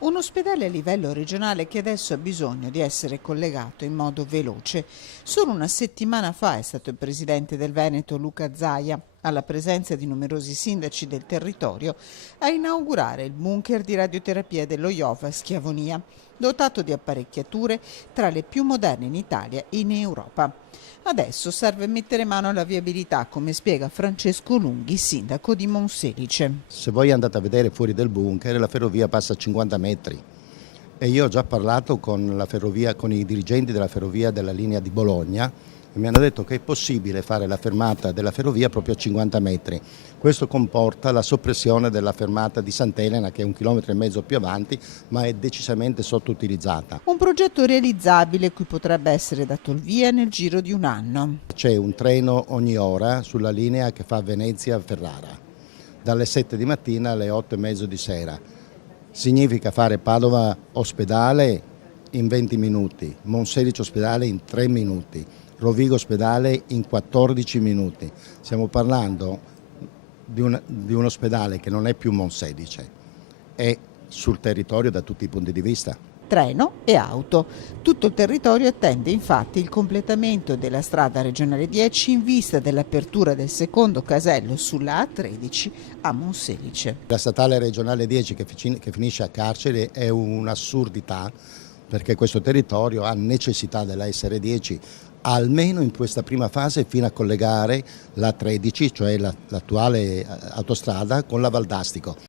Un ospedale a livello regionale che adesso ha bisogno di essere collegato in modo veloce. Solo una settimana fa è stato il presidente del Veneto Luca Zaia, alla presenza di numerosi sindaci del territorio, a inaugurare il bunker di radioterapia dello IOV a Schiavonia, dotato di apparecchiature tra le più moderne in Italia e in Europa. Adesso serve mettere mano alla viabilità, come spiega Francesco Lunghi, sindaco di Monselice. Se voi andate a vedere fuori del bunker, la ferrovia passa a 50 metri e io ho già parlato con la ferrovia, con i dirigenti della ferrovia della linea di Bologna e mi hanno detto che è possibile fare la fermata della ferrovia proprio a 50 metri. Questo comporta la soppressione della fermata di Sant'Elena, che è 1,5 km più avanti, ma è decisamente sottoutilizzata. Un progetto realizzabile cui potrebbe essere dato il via nel giro di un anno. C'è un treno ogni ora sulla linea che fa Venezia-Ferrara, dalle 7 di mattina alle 8:30 di sera. Significa fare Padova ospedale in 20 minuti, Monselice ospedale in 3 minuti, Rovigo ospedale in 14 minuti. Stiamo parlando di un ospedale che non è più Monselice, è sul territorio da tutti i punti di vista. Treno e auto. Tutto il territorio attende infatti il completamento della strada regionale 10 in vista dell'apertura del secondo casello sulla A13 a Monselice. La statale regionale 10 che finisce a Carcere è un'assurdità, perché questo territorio ha necessità della SR10 almeno in questa prima fase fino a collegare la 13, cioè l'attuale autostrada, con la Valdastico.